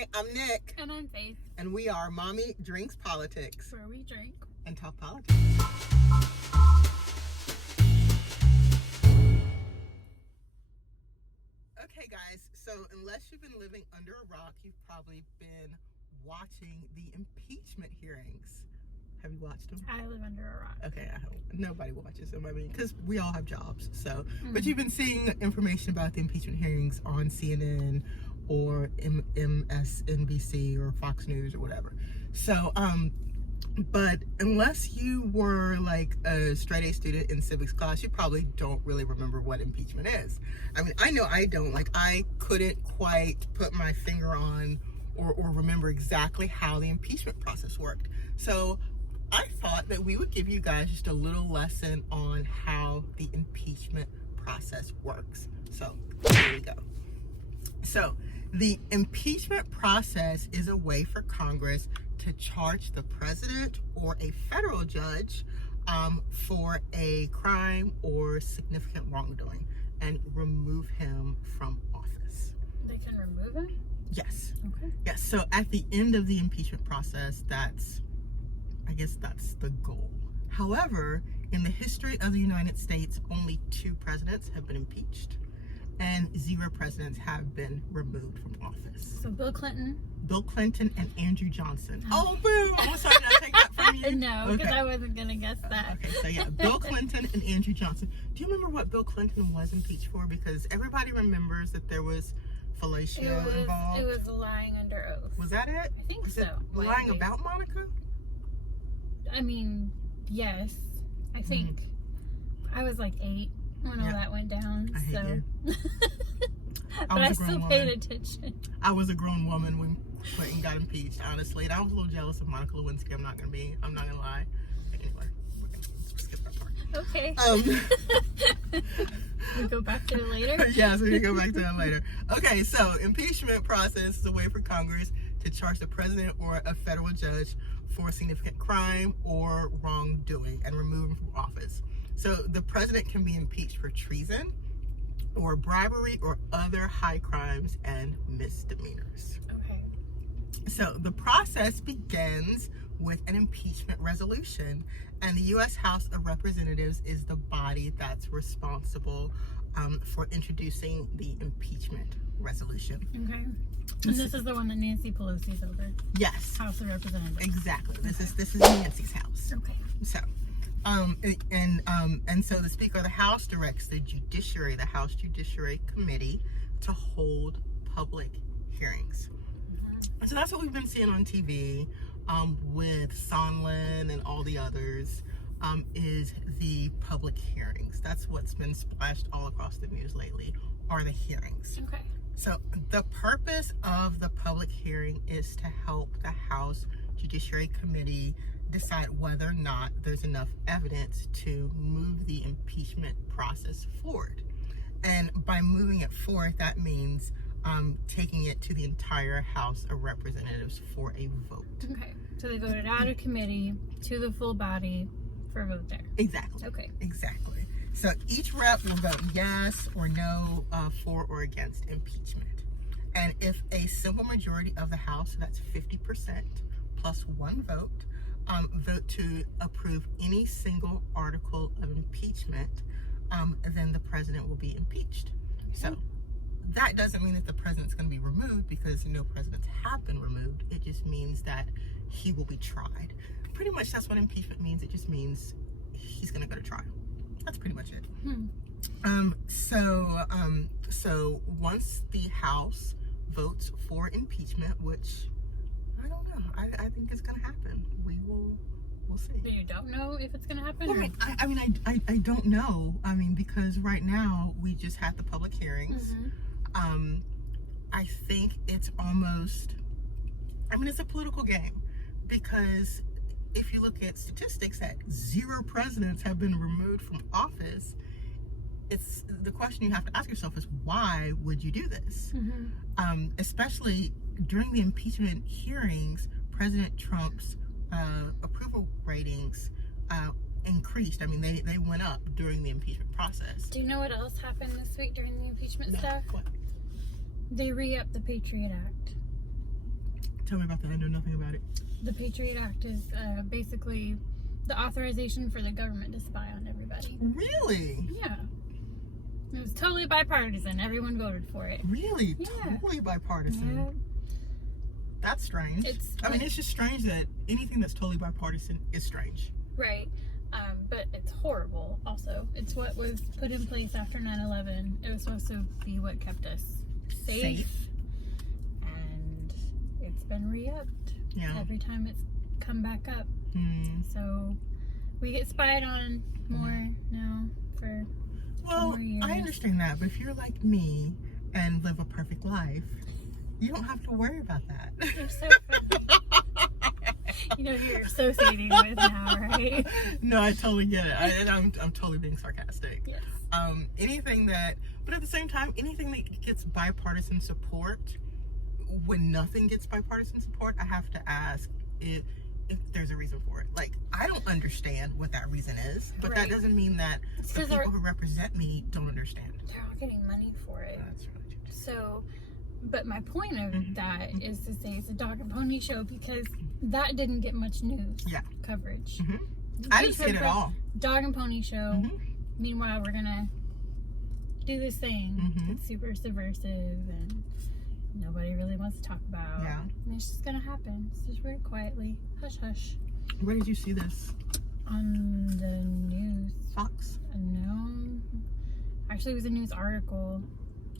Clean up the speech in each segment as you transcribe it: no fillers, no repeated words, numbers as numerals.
Hi, I'm Nick. And I'm Faith. And we are Mommy Drinks Politics. Where we drink. And talk politics. Okay, guys, so unless you've been living under a rock, you've probably been watching the impeachment hearings. Have you watched them? I live under a rock. Okay, I hope nobody watches them. I mean, because we all have jobs. So, but you've been seeing information about the impeachment hearings on CNN or MSNBC or Fox News or whatever. So, but unless you were like a straight A student in civics class, you probably don't really remember what impeachment is. I mean, I know I don't. Like, I couldn't quite put my finger on or remember exactly how the impeachment process worked. So I thought that we would give you guys just a little lesson on how the impeachment process works. So here we go. So the impeachment process is a way for Congress to charge the president or a federal judge for a crime or significant wrongdoing and remove him from office. They can remove him? Yes. Okay. Yes. So at the end of the impeachment process, I guess that's the goal. However, in the history of the United States, only 2 presidents have been impeached and 0 presidents have been removed from office. So Bill Clinton and Andrew Johnson. Oh, boo! I'm sorry, did I take that from you? No, because I wasn't going to guess that. Okay, so yeah, Bill Clinton and Andrew Johnson. Do you remember what Bill Clinton was impeached for? Because everybody remembers that there was fellatio involved. It was lying under oath. Was that it? I think was so. It lying about Monica? I mean, yes. I think I was like 8 when all that went down. I hate you. But I still paid attention. I was a grown woman when Clinton got impeached, honestly. And I was a little jealous of Monica Lewinsky. I'm not gonna lie. Anyway, let's skip that part. Okay. We'll go back to it later? Yes, we can go back to that later. Okay, so impeachment process is a way for Congress to charge the president or a federal judge for a significant crime or wrongdoing and remove him from office. So the president can be impeached for treason or bribery or other high crimes and misdemeanors. Okay. So the process begins with an impeachment resolution, and the U.S. House of Representatives is the body that's responsible for introducing the impeachment resolution. Okay. And this is the one that Nancy Pelosi's over. Yes. House of Representatives. Exactly. This is Nancy's house. Okay. So, and so the Speaker of the House directs the House Judiciary Committee to hold public hearings. And so that's what we've been seeing on TV with Sondland and all the others, is the public hearings. That's what's been splashed all across the news lately, are the hearings. Okay. So the purpose of the public hearing is to help the House Judiciary Committee decide whether or not there's enough evidence to move the impeachment process forward. And by moving it forward, that means taking it to the entire House of Representatives for a vote. Okay. So they voted out of committee to the full body for a vote there. Exactly. Okay. Exactly. So each rep will vote yes or no for or against impeachment. And if a simple majority of the House, so that's 50% plus 1 vote, vote to approve any single article of impeachment, then the president will be impeached. So that doesn't mean that the president's going to be removed, because no presidents have been removed. It just means that he will be tried. Pretty much that's what impeachment means. It just means he's going to go to trial. That's pretty much it. So once the House votes for impeachment, which I don't know, I think it's going to happen. We'll see. But you don't know if it's going to happen? Well, I don't know. I mean, because right now we just had the public hearings. I think it's almost, it's a political game, because if you look at statistics that 0 presidents have been removed from office, it's the question you have to ask yourself is, why would you do this? Especially during the impeachment hearings, President Trump's approval ratings increased. I mean, they went up during the impeachment process. Do you know what else happened this week during the impeachment stuff? What? They re-upped the Patriot Act. Tell me about that. I know nothing about it. The Patriot Act is basically the authorization for the government to spy on everybody. Really? Yeah. It was totally bipartisan. Everyone voted for it. Really? Yeah. Totally bipartisan. Yeah. That's strange. It's just strange that anything that's totally bipartisan is strange. Right. But it's horrible also. It's what was put in place after 9/11. It was supposed to be what kept us safe. And it's been re-upped. Yeah. Every time it's come back up. So we get spied on more now for more years. I understand that, but if you're like me and live a perfect life, you don't have to worry about that. You're so funny. You know who you're associating with now, right? No, I totally get it. I'm totally being sarcastic. Yes. But at the same time, anything that gets bipartisan support, when nothing gets bipartisan support, I have to ask if there's a reason for it. Like, I don't understand what that reason is, but that doesn't mean that the people who represent me don't understand. They're all getting money for it. That's really true. So, but my point of that is to say it's a dog and pony show because that didn't get much news coverage. I didn't see it at all. Dog and pony show. Meanwhile, we're gonna do this thing. It's super subversive and nobody really wants to talk about. Yeah. And it's just gonna happen. It's just very quietly. Hush, hush. Where did you see this? On the news. Fox? No. Actually, it was a news article.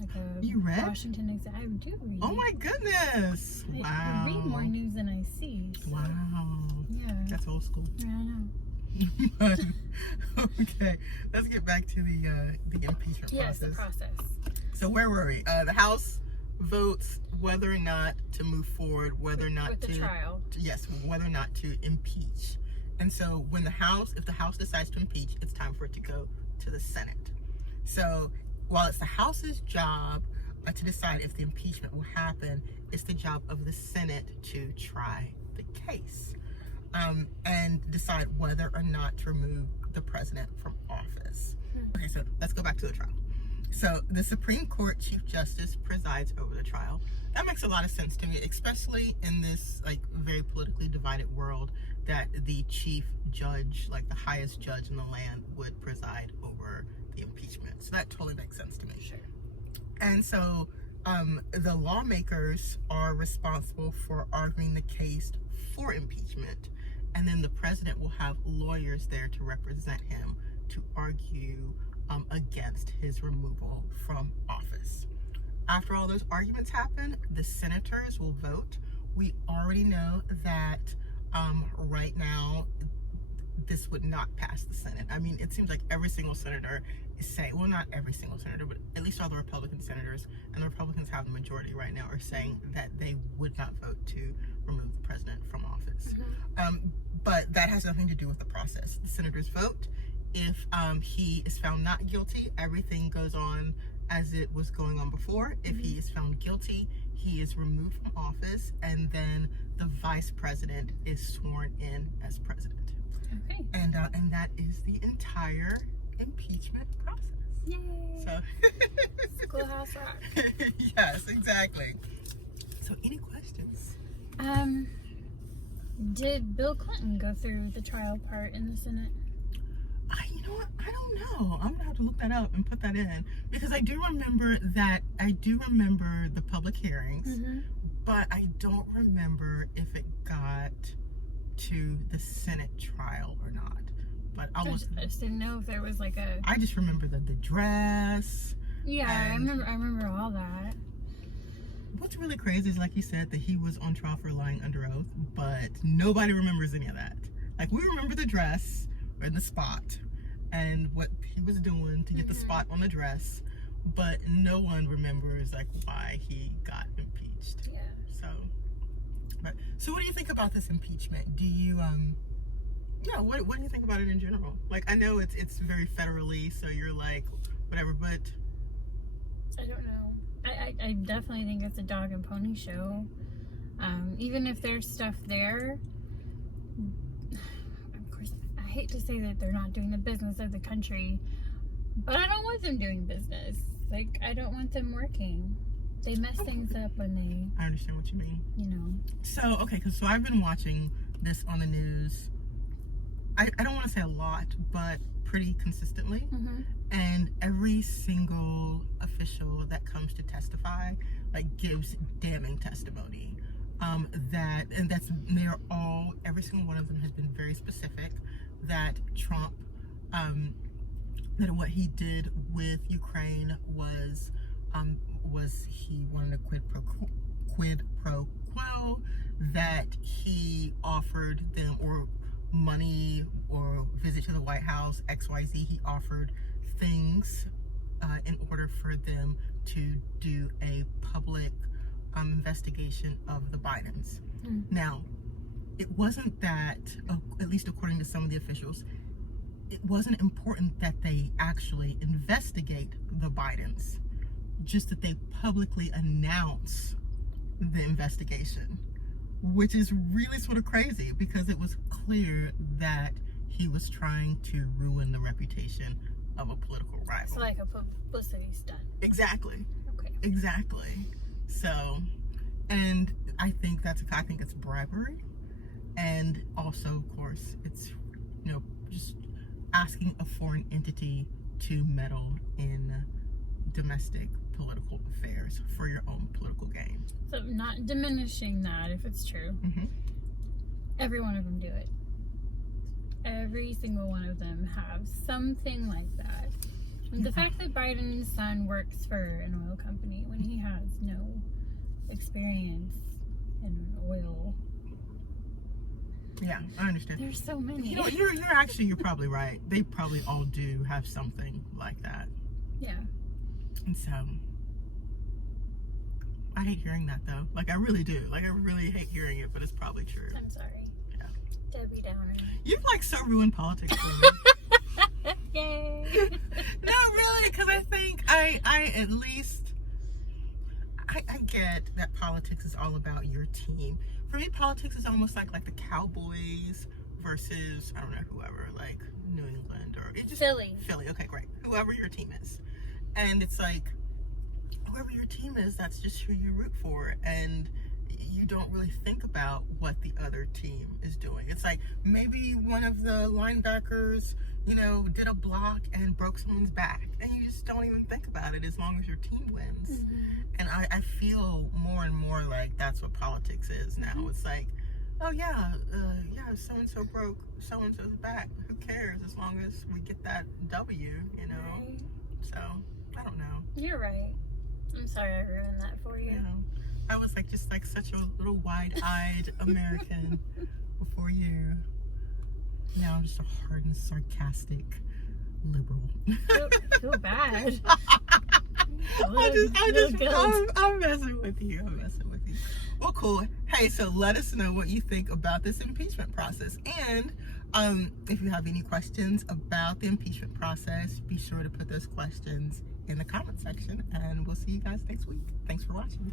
Like a You read? Washington I do read. Oh my goodness. Wow. I read more news than I see. So. Wow. Yeah. That's old school. Yeah, I know. Okay, let's get back to the impeachment process. Yes, the process. So where were we? The House votes whether or not to move forward, whether or not with the trial. Yes, whether or not to impeach. And so when if the House decides to impeach, it's time for it to go to the Senate. So while it's the House's job to decide if the impeachment will happen, it's the job of the Senate to try the case. And decide whether or not to remove the president from office. Okay, so let's go back to the trial. So the Supreme Court Chief Justice presides over the trial. That makes a lot of sense to me, especially in this like very politically divided world, that the chief judge, like the highest judge in the land, would preside over the impeachment. So that totally makes sense to me. Sure. And so the lawmakers are responsible for arguing the case for impeachment. And then the president will have lawyers there to represent him to argue against his removal from office. After all those arguments happen, the senators will vote. We already know that right now this would not pass the Senate. I mean, it seems like every single senator is saying, well, not every single senator, but at least all the Republican senators, and the Republicans have the majority right now, are saying that they would not vote to remove the president from office. But that has nothing to do with the process. The senators vote. If he is found not guilty, everything goes on as it was going on before. If he is found guilty, he is removed from office, and then the vice president is sworn in as president. Okay. And that is the entire impeachment process. Yay. So Schoolhouse Rock. Yes, exactly. So any questions? Did Bill Clinton go through the trial part in the Senate? You know what? I don't know. I'm gonna have to look that up and put that in, because I do remember the public hearings, but I don't remember if it got to the Senate trial or not. But I just didn't know if there was like a. I just remember the dress. Yeah, I remember all that. What's really crazy is, like you said, that he was on trial for lying under oath, but nobody remembers any of that. Like, we remember the dress or the spot and what he was doing to get the spot on the dress, but no one remembers like why he got impeached. Yeah. So what do you think about this impeachment? Do you what do you think about it in general? Like, I know it's very federally, so you're like whatever, but I don't know. I definitely think it's a dog and pony show. Even if there's stuff there, of course, I hate to say that they're not doing the business of the country, but I don't want them doing business. Like, I don't want them working. They mess things up when they, I understand what you mean. you know. So, okay, so I've been watching this on the news. I don't want to say a lot, but pretty consistently. Mm-hmm. And every single official that comes to testify, like, gives damning testimony. Every single one of them has been very specific that Trump, that what he did with Ukraine was he wanted a quid pro quo, that he offered them or money or visit to the White House, XYZ. He offered things in order for them to do a public investigation of the Bidens. Now, it wasn't that, at least according to some of the officials, it wasn't important that they actually investigate the Bidens, just that they publicly announce the investigation, which is really sort of crazy because it was clear that he was trying to ruin the reputation of a political rival. It's like a publicity stunt. Exactly. Okay. Exactly. So, and I think it's bribery, and also, of course, it's, just asking a foreign entity to meddle in domestic political affairs for your own political gain. So, not diminishing that if it's true. Mm-hmm. Every one of them do it. Every single one of them have something like that. And the fact that Biden's son works for an oil company when he has no experience in oil. Yeah, I understand. There's so many. You're probably right. They probably all do have something like that. Yeah. And so, I hate hearing that though. Like, I really do. Like, I really hate hearing it, but it's probably true. I'm sorry. Yeah. Debbie Downer. You've so ruined politics for me. Yay. No, really, because I think I at least I get that politics is all about your team. For me, politics is almost like the Cowboys versus, I don't know, whoever, like New England or it's just Philly. Okay, great. Whoever your team is. And it's like, whoever your team is, that's just who you root for. And you don't really think about what the other team is doing. It's like maybe one of the linebackers, did a block and broke someone's back. And you just don't even think about it as long as your team wins. Mm-hmm. And I feel more and more like that's what politics is now. Mm-hmm. It's like, oh yeah, so-and-so broke so-and-so's back. Who cares as long as we get that W, Right. So, I don't know. You're right. I'm sorry I ruined that for you. I was just such a little wide-eyed American before you. Now I'm just a hardened, sarcastic liberal. Feel bad. I'm messing with you. Well, cool. Hey, so let us know what you think about this impeachment process. And if you have any questions about the impeachment process, be sure to put those questions in the comment section. And we'll see you guys next week. Thanks for watching.